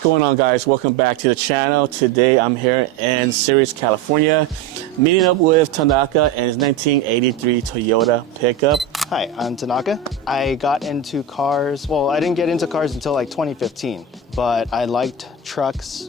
going on, guys? Welcome back to the channel. Today I'm here in Ceres, California, meeting up with Tanaka and his 1983 Toyota pickup. Hi, I'm Tanaka. I got into cars, well, I didn't get into cars until like 2015, but I liked trucks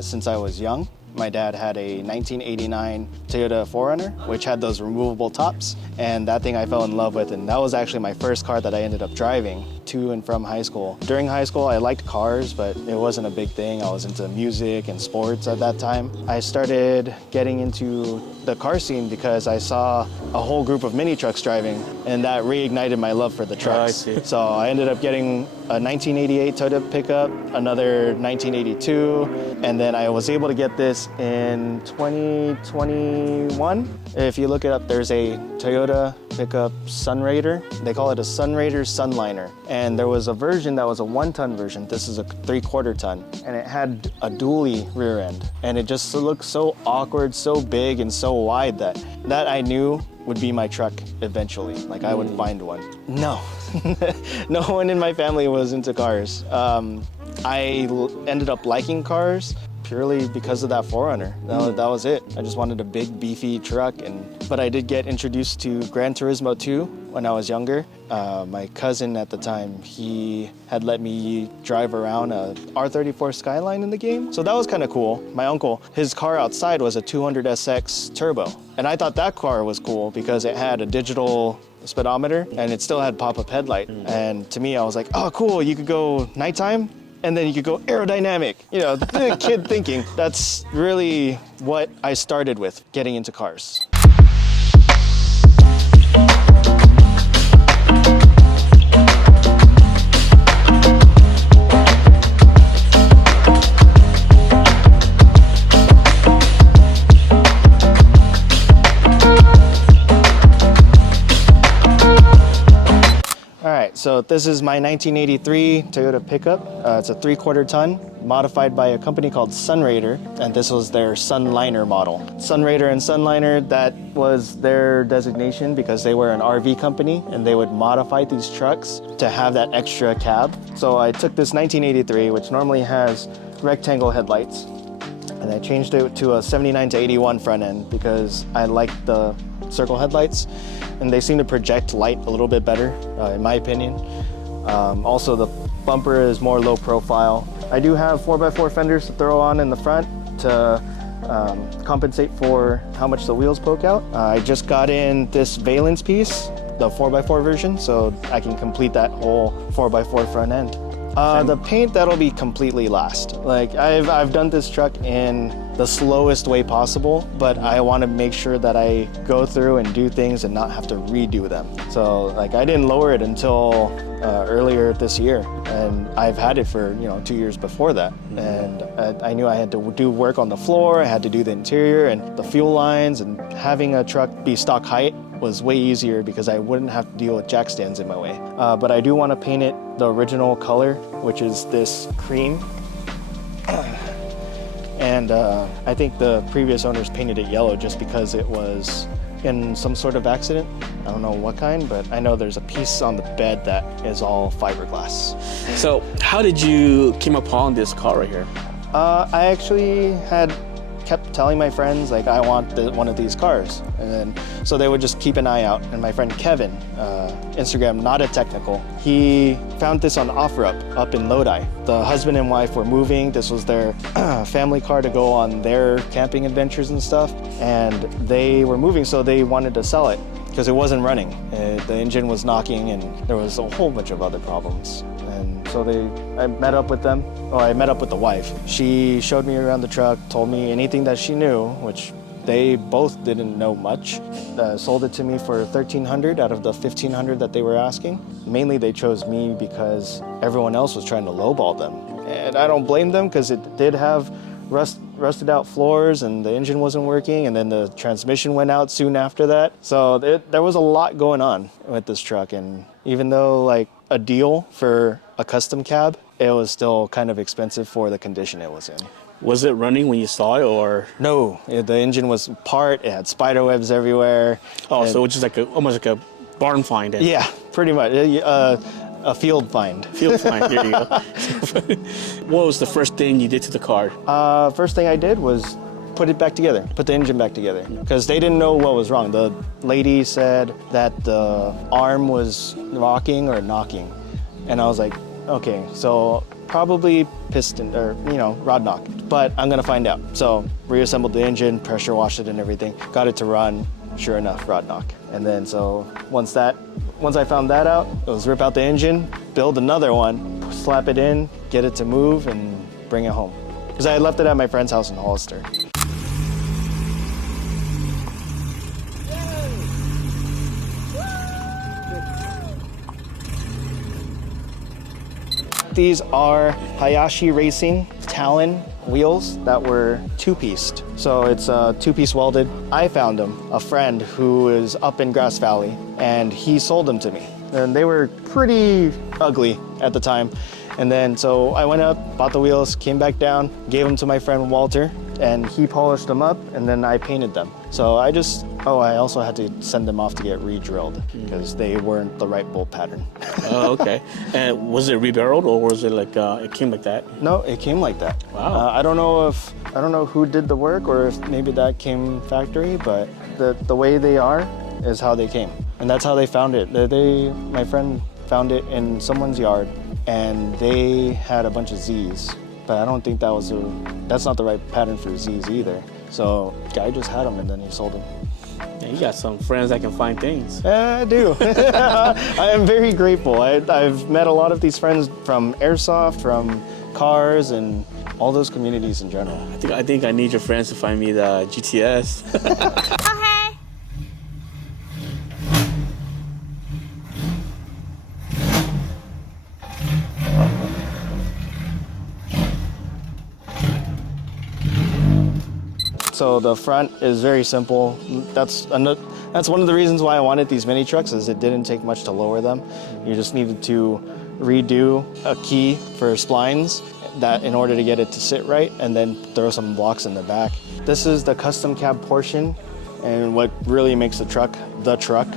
since I was young. My dad had a 1989 Toyota 4Runner, which had those removable tops, and that thing I fell in love with, and that was actually my first car that I ended up driving to and from high school. During high school, I liked cars, but it wasn't a big thing. I was into music and sports at that time. I started getting into the car scene because I saw a whole group of mini trucks driving, and that reignited my love for the trucks. I see. So I ended up getting a 1988 Toyota pickup, another 1982, and then I was able to get this in 2021. If you look it up, there's a Toyota pickup Sunrader. They call it a Sunrader Sunliner. And there was a version that was a 1-ton version. This is a 3/4 ton. And it had a dually rear end. And it just looked so awkward, so big, and so wide that I knew would be my truck eventually. Like I would find one. No, no one in my family was into cars. I ended up liking cars purely because of that 4Runner. That was it. I just wanted a big, beefy truck. But I did get introduced to Gran Turismo 2 when I was younger. My cousin at the time, he had let me drive around a R34 Skyline in the game. So that was kind of cool. My uncle, his car outside was a 200SX Turbo. And I thought that car was cool because it had a digital speedometer and it still had pop-up headlight. And to me, I was like, oh, cool, you could go nighttime and then you could go aerodynamic. You know, the kid thinking. That's really what I started with, getting into cars. So this is my 1983 Toyota pickup. It's a 3/4 ton, modified by a company called Sunrader, and this was their Sunliner model. Sunrader and Sunliner, that was their designation because they were an RV company and they would modify these trucks to have that extra cab. So I took this 1983, which normally has rectangle headlights, and I changed it to a 79 to 81 front end because I liked the circle headlights, and they seem to project light a little bit better, in my opinion. Also, the bumper is more low profile. I do have 4x4 fenders to throw on in the front to compensate for how much the wheels poke out. I just got in this valence piece, the 4x4 version, so I can complete that whole 4x4 front end. The paint, that'll be completely last. Like I've done this truck in the slowest way possible, but I want to make sure that I go through and do things and not have to redo them. So like I didn't lower it until earlier this year, and I've had it for 2 years before that. And I knew I had to do work on the floor, I had to do the interior and the fuel lines, and having a truck be stock height was way easier because I wouldn't have to deal with jack stands in my way. But I do want to paint it the original color, which is this cream. And I think the previous owners painted it yellow just because it was in some sort of accident. I don't know what kind, but I know there's a piece on the bed that is all fiberglass. So how did you come upon this car right here? I actually kept telling my friends, like, I want one of these cars. And then, so they would just keep an eye out. And my friend Kevin, Instagram, Not a Technical, he found this on OfferUp up in Lodi. The husband and wife were moving. This was their family car to go on their camping adventures and stuff. And they were moving, so they wanted to sell it because it wasn't running. The engine was knocking and there was a whole bunch of other problems. And so I met up with them. Oh, I met up with the wife. She showed me around the truck, told me anything that she knew, which they both didn't know much. Sold it to me for $1,300 out of the $1,500 that they were asking. Mainly they chose me because everyone else was trying to lowball them. And I don't blame them because it did have rusted out floors and the engine wasn't working, and then the transmission went out soon after that. So there was a lot going on with this truck, and even though like a deal for a custom cab, it was still kind of expensive for the condition it was in. Was it running when you saw it, or? No, the engine was apart, it had spider webs everywhere. Oh, so it's just like almost like a barn find. Yeah, pretty much. a field find. Field find, here you go. What was the first thing you did to the car? First thing I did was put it back together, put the engine back together, because they didn't know what was wrong. The lady said that the arm was rocking or knocking, and I was like, okay, so probably piston or rod knock, but I'm gonna find out. So reassembled the engine, pressure washed it and everything, got it to run. Sure enough, rod knock. And then so once I found that out, it was rip out the engine, build another one, slap it in, get it to move, and bring it home. Because I had left it at my friend's house in Hollister. These are Hayashi Racing Talon wheels that were two-pieced. So it's two-piece welded. I found them, a friend who is up in Grass Valley, and he sold them to me. And they were pretty ugly at the time. And then so I went up, bought the wheels, came back down, gave them to my friend Walter, and he polished them up, and then I painted them. So I also had to send them off to get re-drilled because they weren't the right bolt pattern. Oh, okay. And was it rebarreled, or was it like it came like that? No, it came like that. Wow. I don't know who did the work, or if maybe that came factory, but the way they are is how they came, and that's how they found it. My friend found it in someone's yard, and they had a bunch of Z's, but I don't think that's not the right pattern for Z's either. So guy just had them, and then he sold them. Yeah, you got some friends that can find things. Yeah, I do. I am very grateful. I've met a lot of these friends from airsoft, from cars, and all those communities in general. I think I need your friends to find me the GTS. So the front is very simple. That's one of the reasons why I wanted these mini trucks, is it didn't take much to lower them. You just needed to redo a key for splines that in order to get it to sit right, and then throw some blocks in the back. This is the custom cab portion, and what really makes the truck.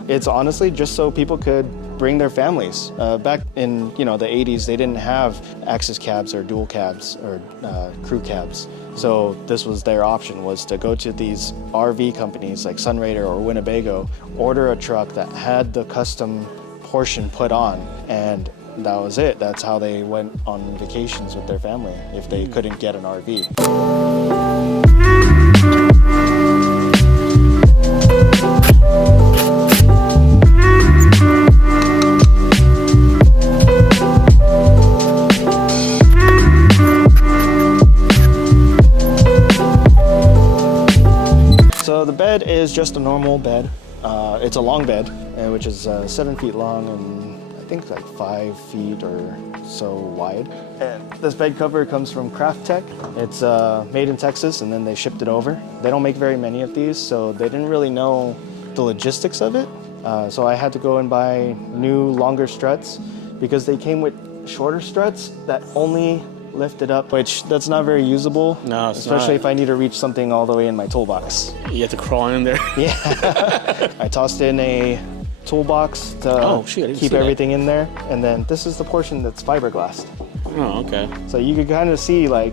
It's honestly just so people could bring their families. Back in the 80s, they didn't have access cabs or dual cabs or crew cabs. So this was their option, was to go to these RV companies like Sunrader or Winnebago, order a truck that had the custom portion put on, and that was it. That's how they went on vacations with their family if they couldn't get an RV. So the bed is just a normal bed. It's a long bed, which is 7 feet long and I think like 5 feet or so wide. And this bed cover comes from Craft Tech. It's made in Texas, and then they shipped it over. They don't make very many of these, so they didn't really know the logistics of it. So I had to go and buy new, longer struts, because they came with shorter struts that only lifted up, which that's not very usable. No, it's especially not. if I need to reach something all the way in my toolbox. You have to crawl in there. Yeah. I tossed in a toolbox to keep everything in there, and then this is the portion that's fiberglass. Oh, okay. So you can kind of see how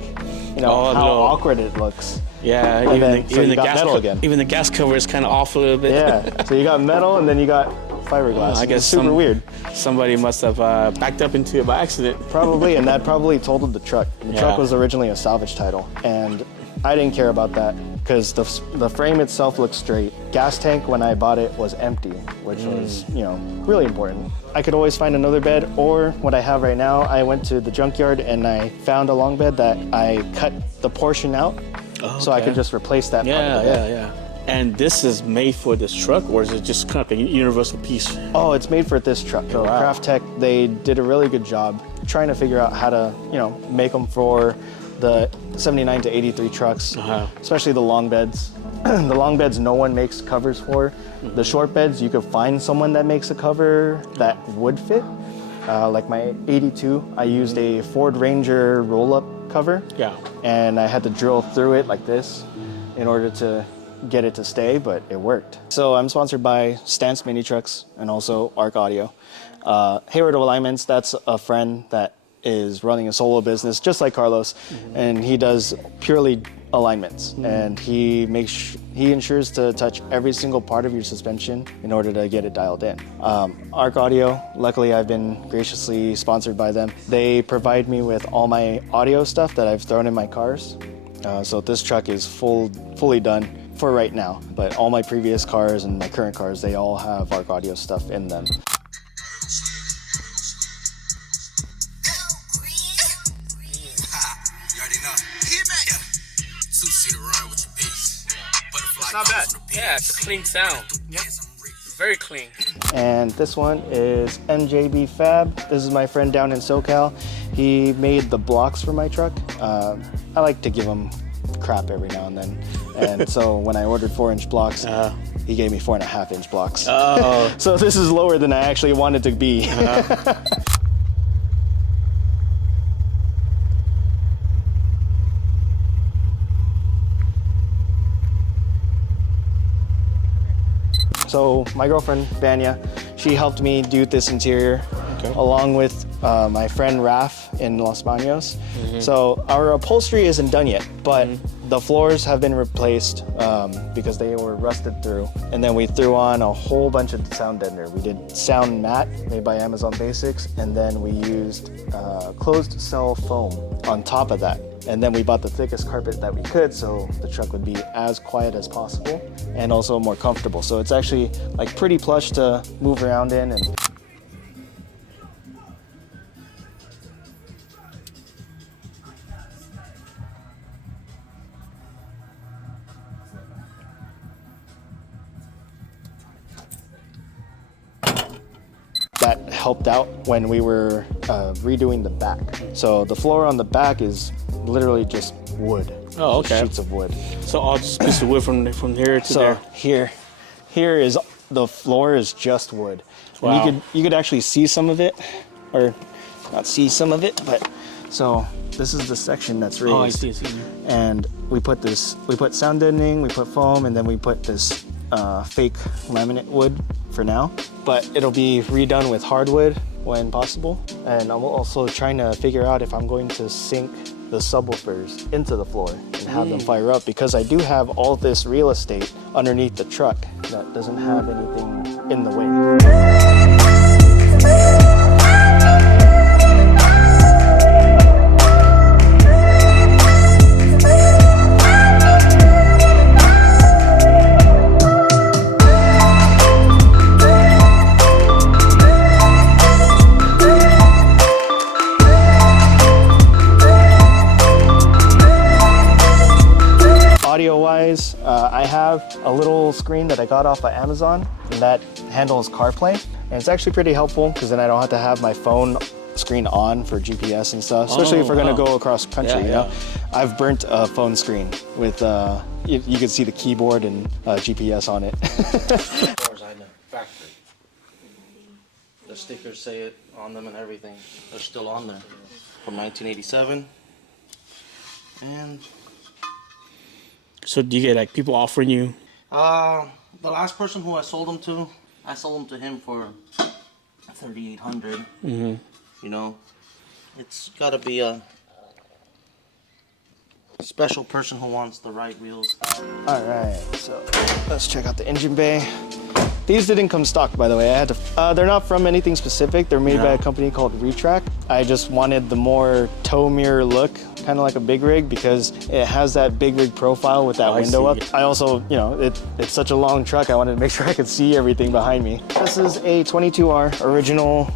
awkward it looks. Yeah, even the gas cover is kind of off a little bit. Yeah. So you got metal, and then you got fiberglass. I guess it's super weird. Somebody must have backed up into it by accident. Probably, and that probably totaled the truck. The truck was originally a salvage title, and I didn't care about that because the frame itself looked straight. Gas tank when I bought it was empty, which was really important. I could always find another bed, or what I have right now, I went to the junkyard and I found a long bed that I cut the portion out, so I could just replace that part of the bed. Yeah. And this is made for this truck, or is it just kind of a universal piece? Oh, it's made for this truck. So Craft Tech, they did a really good job trying to figure out how to, make them for the 79 to 83 trucks, especially the long beds. The long beds no one makes covers for. The short beds, you could find someone that makes a cover that would fit. Like my 82, I used a Ford Ranger roll-up cover. Yeah. And I had to drill through it like this in order to get it to stay, but it worked. So I'm sponsored by Stance Mini Trucks and also Arc Audio. Hayward Alignments, that's a friend that is running a solo business just like Carlos, and he does purely alignments, and he ensures to touch every single part of your suspension in order to get it dialed in. Arc Audio, luckily I've been graciously sponsored by them. They provide me with all my audio stuff that I've thrown in my cars. So this truck is fully done for right now, but all my previous cars and my current cars, they all have Arc Audio stuff in them. Not bad. Yeah, it's a clean sound. Yep. Very clean. And this one is NJB Fab. This is my friend down in SoCal. He made the blocks for my truck. I like to give him crap every now and then. And so when I ordered 4-inch blocks, he gave me 4.5-inch blocks. Oh. So this is lower than I actually wanted to be. So my girlfriend, Vanya, she helped me do this interior along with my friend Raf in Los Baños. So our upholstery isn't done yet, but the floors have been replaced because they were rusted through. And then we threw on a whole bunch of sound deadener. We did sound mat made by Amazon Basics, and then we used closed cell foam on top of that. And then we bought the thickest carpet that we could so the truck would be as quiet as possible and also more comfortable. So it's actually like pretty plush to move around in. And that helped out when we were redoing the back. So the floor on the back is literally just wood. Oh, okay. Sheets of wood. So all just pieces of wood from here to there. So here is the floor is just wood. Wow. And you could actually see some of it, or not see some of it, but so this is the section that's raised. Oh, I see. And we put sound deadening, we put foam, and then we put this fake laminate wood for now. But it'll be redone with hardwood when possible. And I'm also trying to figure out if I'm going to sink the subwoofers into the floor and have them fire up, because I do have all this real estate underneath the truck that doesn't have anything in the way. Audio-wise, I have a little screen that I got off of Amazon that handles CarPlay, and it's actually pretty helpful because then I don't have to have my phone screen on for GPS and stuff, especially if we're going to go across country. You know, I've burnt a phone screen with you can see the keyboard and GPS on it. As far as I know, factory. The stickers say it on them and everything. They're still on there from 1987. And so do you get like people offering you? the last person who I sold them to him for $3,800. You know, it's got to be a special person who wants the right wheels. All right, so let's check out the engine bay. These didn't come stock, by the way. I had to. They're not from anything specific. They're made by a company called Retrack. I just wanted the more tow mirror look, kind of like a big rig, because it has that big rig profile with that window up. I also, you know, it's such a long truck. I wanted to make sure I could see everything behind me. This is a 22R original,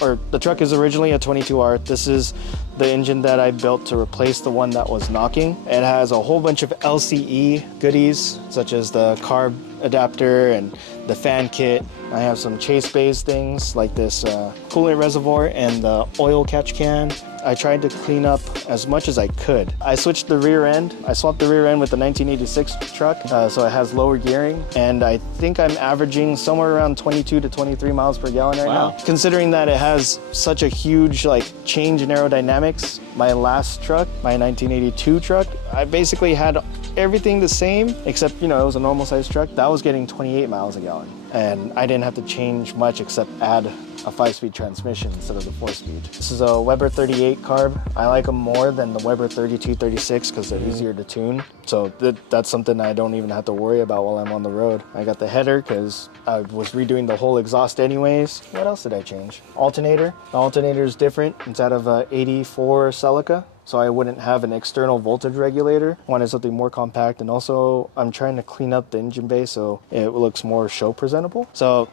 or the truck is originally a 22R. This is the engine that I built to replace the one that was knocking. It has a whole bunch of LCE goodies, such as the carb adapter and the fan kit. I have some chase bays things like this coolant reservoir and the oil catch can. I tried to clean up as much as I could. I switched the rear end. I swapped the rear end with the 1986 truck, so it has lower gearing, and I think I'm averaging somewhere around 22 to 23 miles per gallon right now. Considering that it has such a huge change in aerodynamics, my last truck, my 1982 truck, I basically had everything the same, except, you know, it was a normal size truck. That was getting 28 miles a gallon. And I didn't have to change much except add a 5-speed transmission instead of the 4-speed. This is a Weber 38 carb. I like them more than the Weber 32, 36 because they're easier to tune. So that's something I don't even have to worry about while I'm on the road. I got the header because I was redoing the whole exhaust anyways. What else did I change? Alternator. The alternator is different. It's out of a 84 Celica. So I wouldn't have an external voltage regulator. I wanted something more compact, and also I'm trying to clean up the engine bay so it looks more show presentable. So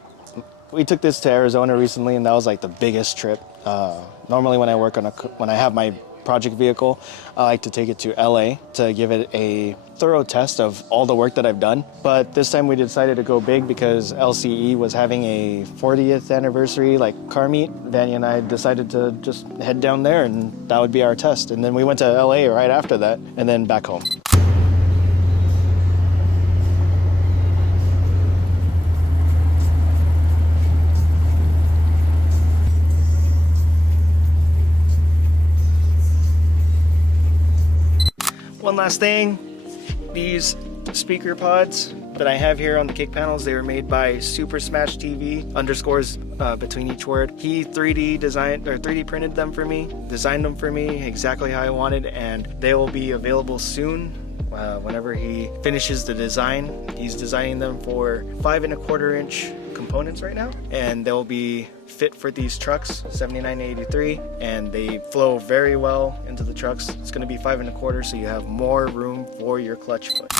we took this to Arizona recently, and that was like the biggest trip. Normally when I have my project vehicle, I like to take it to LA to give it a thorough test of all the work that I've done. But this time we decided to go big because LCE was having a 40th anniversary car meet. Vanny and I decided to just head down there, and that would be our test. And then we went to LA right after that, and then back home. One last thing, these speaker pods that I have here on the kick panels, they were made by Super Smash TV, underscores between each word. He 3D printed them for me, designed them for me exactly how I wanted, and they will be available soon. Whenever he finishes the design. He's designing them for 5¼ inch components right now, and they'll be fit for these trucks, 79 to 83, and they flow very well into the trucks. It's going to be 5¼ so you have more room for your clutch foot.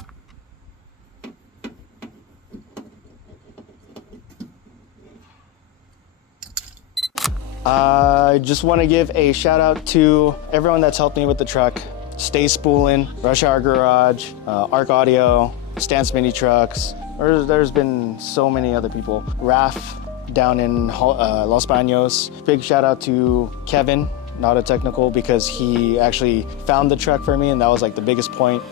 I just want to give a shout out to everyone that's helped me with the truck. Stay Spoolin', Rush Hour Garage, Arc Audio, Stance Mini Trucks. There's been so many other people. Raf down in Los Baños. Big shout out to Kevin, Not a Technical, because he actually found the truck for me, and that was like the biggest point.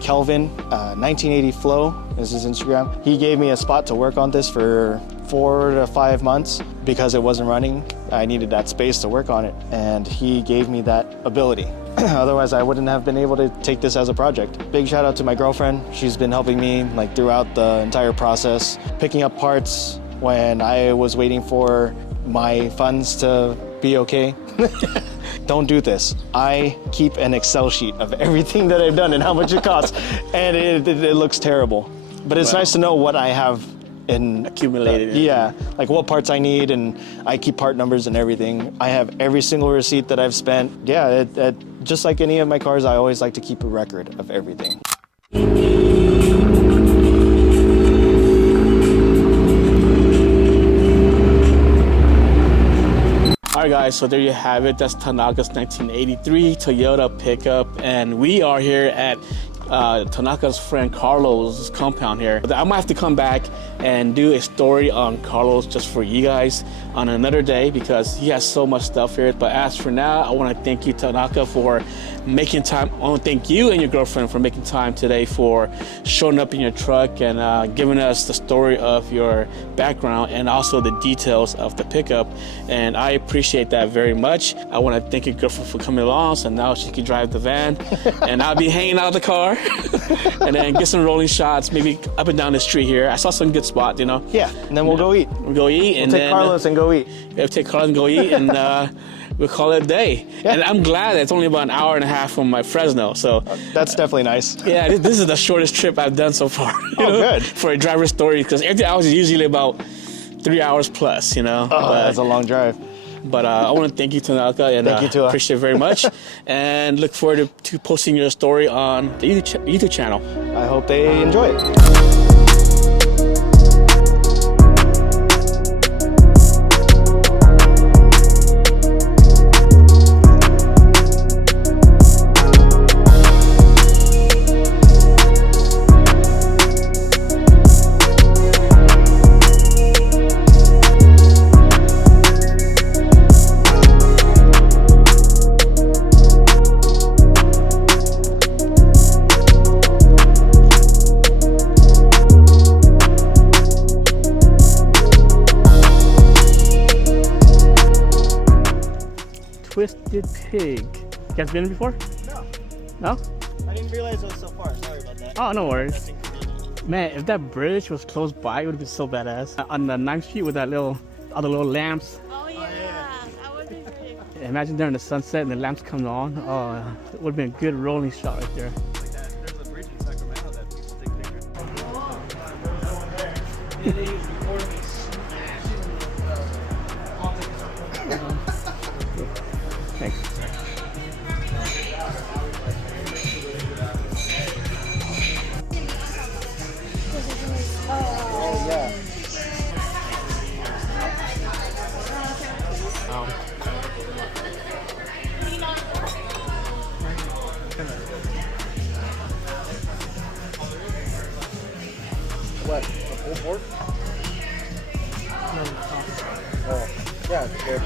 Kelvin, 1980 Flow is his Instagram. He gave me a spot to work on this for 4 to 5 months because it wasn't running. I needed that space to work on it, and he gave me that ability. Otherwise, I wouldn't have been able to take this as a project. Big shout out to my girlfriend. She's been helping me throughout the entire process, picking up parts when I was waiting for my funds to be okay. Don't do this. I keep an Excel sheet of everything that I've done and how much it costs, and it looks terrible. But it's nice to know what I have accumulated. Yeah, like what parts I need, and I keep part numbers and everything. I have every single receipt that I've spent. Yeah, just like any of my cars, I always like to keep a record of everything. Alright guys, so there you have it. That's Tanaka's 1983 Toyota pickup, and we are here at Tanaka's friend Carlos' compound here. I might have to come back and do a story on Carlos just for you guys on another day because he has so much stuff here. But as for now, I want to thank you, Tanaka, for making time. I want to thank you and your girlfriend for making time today for showing up in your truck and giving us the story of your background and also the details of the pickup. And I appreciate that very much. I want to thank your girlfriend for coming along so now she can drive the van and I'll be hanging out of the car and then get some rolling shots, maybe up and down the street here. I saw some good spots, you know. Yeah, and then we'll go eat. We'll go eat. We'll take Carlos and go eat. We'll take Carlos and go eat, and we'll call it a day. Yeah. And I'm glad it's only about an hour and a half from my Fresno, so. That's definitely nice. Yeah, this is the shortest trip I've done so far. Good. For a driver story, because every hour is usually about 3 hours plus, you know. Oh, that's a long drive. But I want to thank you, Tanaka, and thank you too. Appreciate it very much. And look forward to posting your story on the YouTube channel. I hope they enjoy it. Twisted Pig. You guys been in before? No. No? I didn't realize it was so far. Sorry about that. Oh, no worries. Man, if that bridge was close by, it would have been so badass. On the 9th Street with that little, all the little lamps. Oh yeah, that would be great. Imagine during the sunset and the lamps come on. Oh, it would have been a good rolling shot right there. There's a bridge in Sacramento that people take pictures. Thanks. Oh yeah. What? The full board? Oh, yeah, it's good.